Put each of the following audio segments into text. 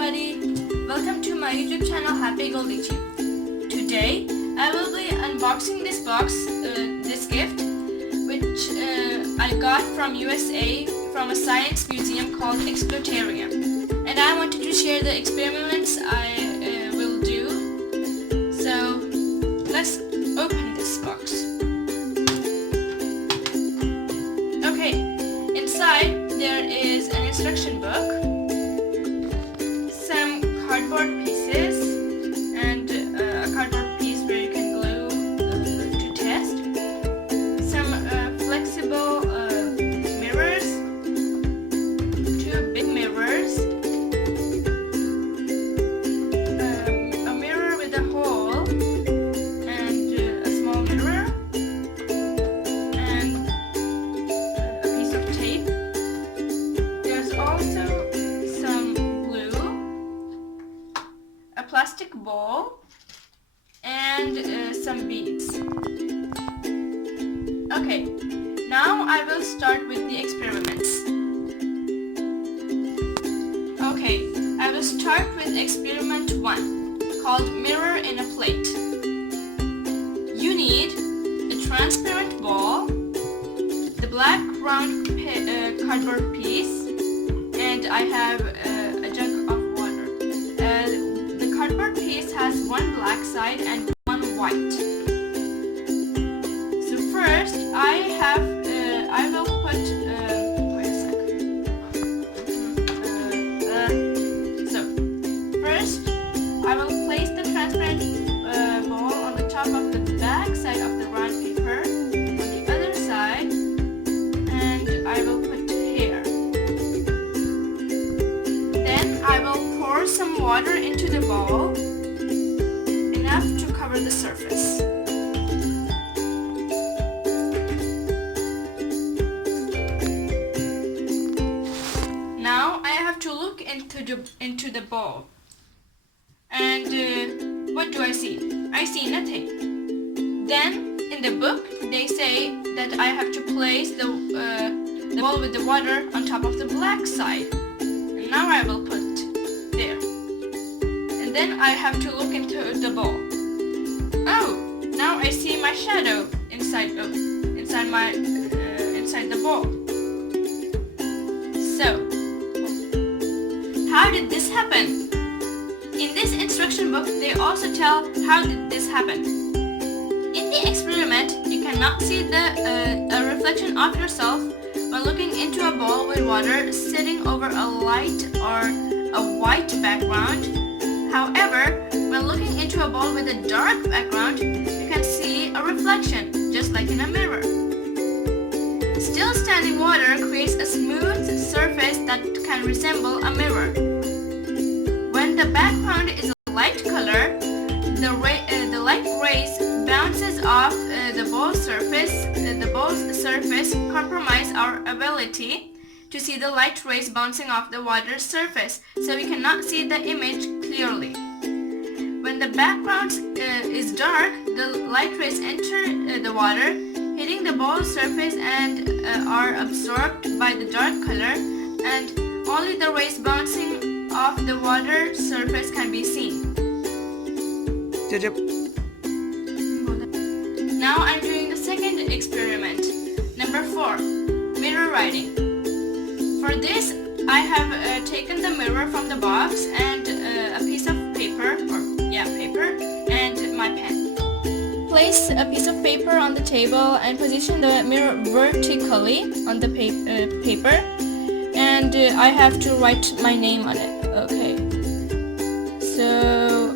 everybody! Welcome to my YouTube channel Happy-Go-Lychee. Today I will be unboxing this box, this gift, which I got from USA from a science museum called Explorarium. And I wanted to share the experiments I will do. So let's open this box. Okay, inside there is an instruction book, some cardboard pieces, and a cardboard piece where you can glue to test, some flexible mirrors, two big mirrors, a mirror with a hole, and a small mirror, and a piece of tape. There's also some glue, a plastic ball, and some beads. Okay, now I will start with the experiments. Okay, I will start with experiment 1, called mirror in a plate. You need a transparent ball, the black round cardboard piece, and I have a jug of water. The cardboard piece has one black side and one white. So first I will put wait a sec. So first I will place the transparent ball on the top of the back side of the round paper on the other side, and I will put here. Then I will pour some water into the bowl, enough to cover the surface. Now I have to look into the bowl, and what do I see? I see nothing. Then in the book they say that I have to place the bowl with the water on top of the black side. And now I will put there. And then I have to look into the bowl. Oh, now I see my shadow inside the bowl. So, how did this happen? In this instruction book, they also tell how did this happen. In the experiment, you cannot see a reflection of yourself when looking into a bowl with water sitting over a light or a white background. However, when looking into a bowl with a dark background, you can see a reflection, just like in a mirror. Still standing water creates a smooth surface that can resemble a mirror. When the background is a light color, the light rays bounces off the bowl's surface. The bowl's surface compromise our ability to see the light rays bouncing off the water's surface, so we cannot see the image clearly. When the background is dark, the light rays enter the water, hitting the bowl's surface and are absorbed by the dark color, and only the rays bouncing off the water surface can be seen. Now I'm doing the second experiment, number 4, mirror writing. For this, I have taken the mirror from the box and a piece of paper, and my pen. Place a piece of paper on the table and position the mirror vertically on the paper, and I have to write my name on it. Okay. So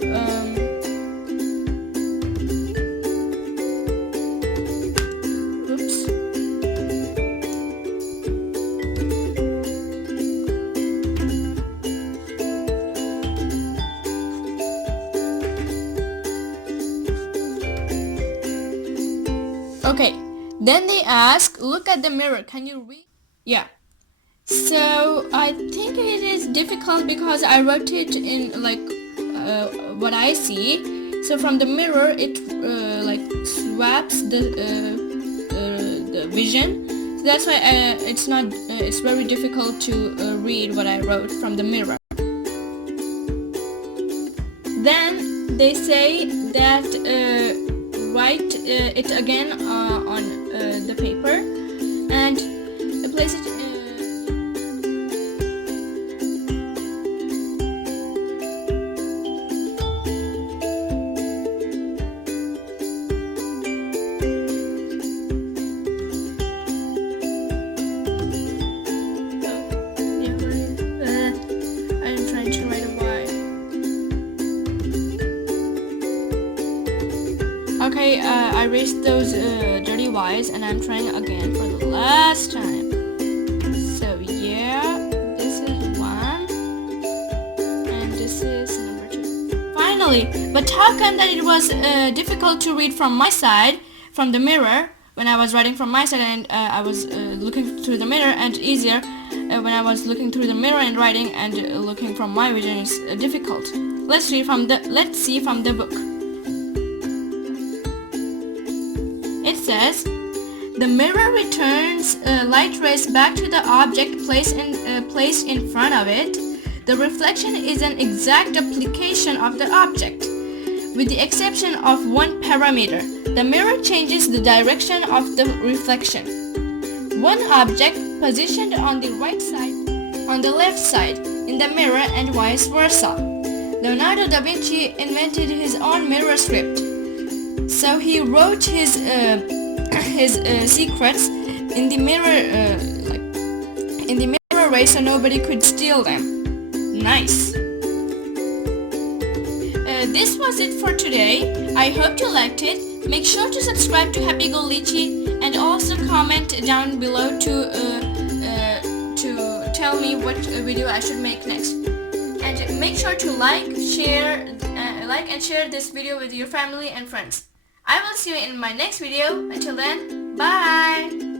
oops. Okay, then they ask, look at the mirror, can you read? Yeah. So I think it is difficult because I wrote it in like what I see. So from the mirror it like swaps the vision. So that's why it's very difficult to read what I wrote from the mirror. they say that write it again on the paper and place it I'm trying to write a Y. Okay, I erased those dirty Y's and I'm trying again for the last time. So yeah, this is 1 and this is number 2. Finally, but how come that it was difficult to read from my side, from the mirror, when I was writing from my side and I was looking through the mirror, and easier when I was looking through the mirror and writing and looking from my vision is difficult. Let's see from the book. It says, the mirror returns light rays back to the object placed in front of it. The reflection is an exact application of the object, with the exception of one parameter. The mirror changes the direction of the reflection. One object positioned on the right side, on the left side in the mirror, and vice versa. Leonardo da Vinci invented his own mirror script. So he wrote his secrets in the mirror ray so nobody could steal them. Nice. This was it for today. I hope you liked it. Make sure to subscribe to Happy-Go-Lychee and also comment down below to tell me what video I should make next. And make sure to like and share this video with your family and friends. I will see you in my next video. Until then, bye!